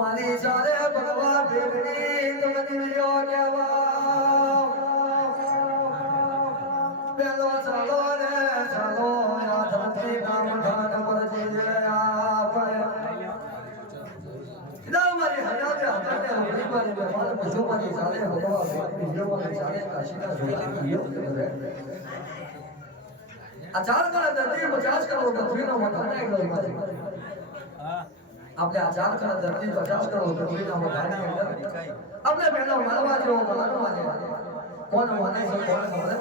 મારી સાથે ભગવા ભેગની તમે દિવ્યો કેવા પેલો ચાલો રે ચાલો આ ધરતી નામ ધાન પર જઈએ આપણે ના મારી હજારે હજારે હરીમારી મારા પશુમાની સાથે ભગવા ભેગની સાથે કાશીના જોડા દિયો કરે આ 4 કરોડ ધરતી 50 કરોડ પૃથ્વીનો વધારે એકલો આપણે આ 4 કરોડ ધરતી 50 કરોડ પૃથ્વીનો વધારે આપણે પહેલો માનવા જેવો માનવા દે કોણ માને છે કોણ માને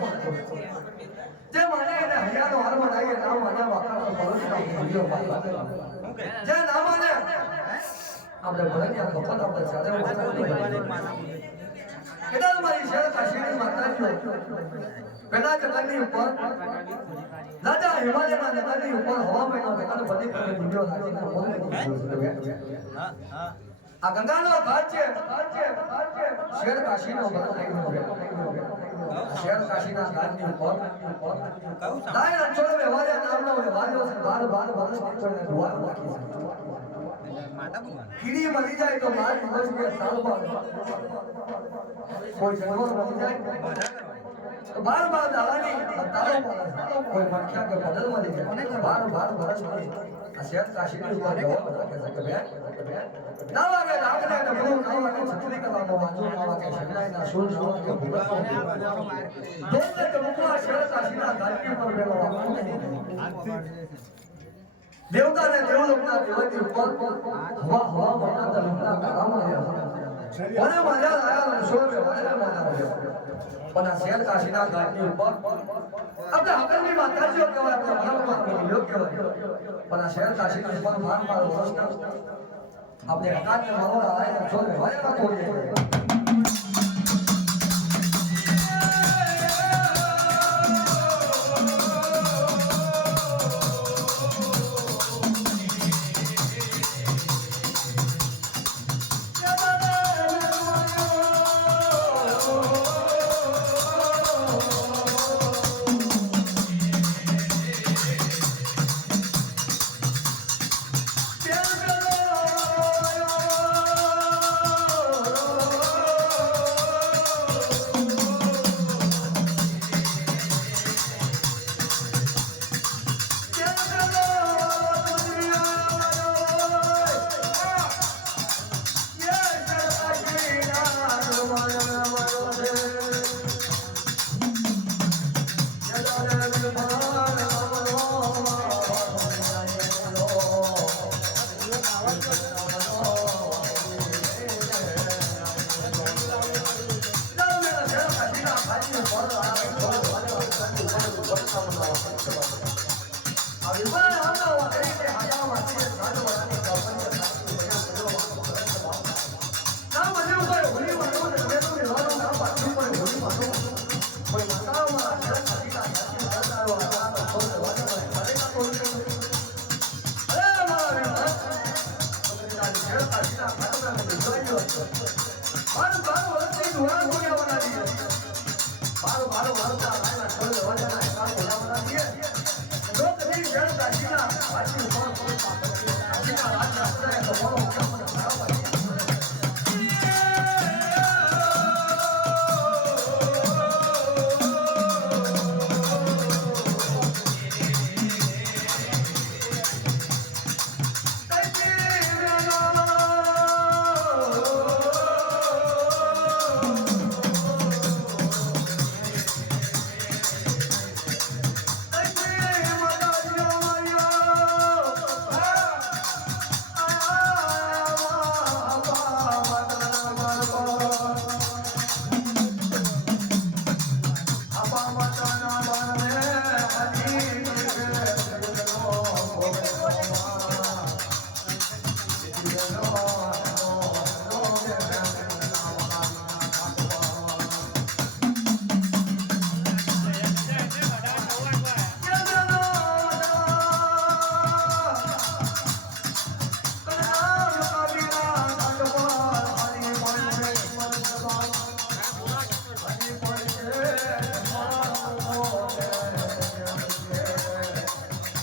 જે માને એને હૈયાનો હાર બનાવીએ નામ માને વાકાનો ભરોસો વિડિયો પાડવા જે ના માને આપણે ભરણ્યા કપટ આપણે ચાલે કેદાર મારી શેર કાશીની માતાજીઓ પેલા જગતની ઉપર રાજા હિમાલયના જગતની ઉપર હવા મહિનો જગત બધી પર વિડિયો નાખીને આ ગંગાનો ઘાટ છે શેર કાશીનો શેર કાશીના ઘાટની ઉપર દાય અંચળ વ્યવહાર્યા નામનો વ્યવહાર્યો છે 12 વર્ષ નીચોને દુઆ રાખી છે કીડી મરી જાય તો 12 દિવસ કે સાલ બાદ કોઈ જન્મ મરી જાય તો 12 દાવાની તારો કોઈ મખ્યા કે બદલ મરી જાય 12 વર્ષ મરી આ શેર કાશીની ઉપર જવાબ રાખે છે કે ના વાગે લાગને કે બહુ ના વાગે છત્રી કલાનો વાંચો ના વાગે શરણાઈના સુર ના વાગે ભૂલા દોસ્ત કે મુકવા શેર કાશીના ઘાટની પર બેલો દેવતા ને દેવલોકના દેવની ઉપર હવા બનાતા લોકના કામમાં આવ્યા કોને મજા આયા સોવે વાલે મજા આવ્યા પણ આ શેર કાશીના ઘાટની ઉપર આપણે હકરની માતાજીઓ કહેવાય આપણે મહાત્મા બોલ્યો કહેવાય પણ આ શેર કાશીના ઉપર 12 વર્ષના આપણે હકાતને મારો આયા સોવે વાલે કોઈએ બારો બારો વાળતા લાઈના છોડે વળના કાકો લાવના દીએ લોક ની જળ કાશીના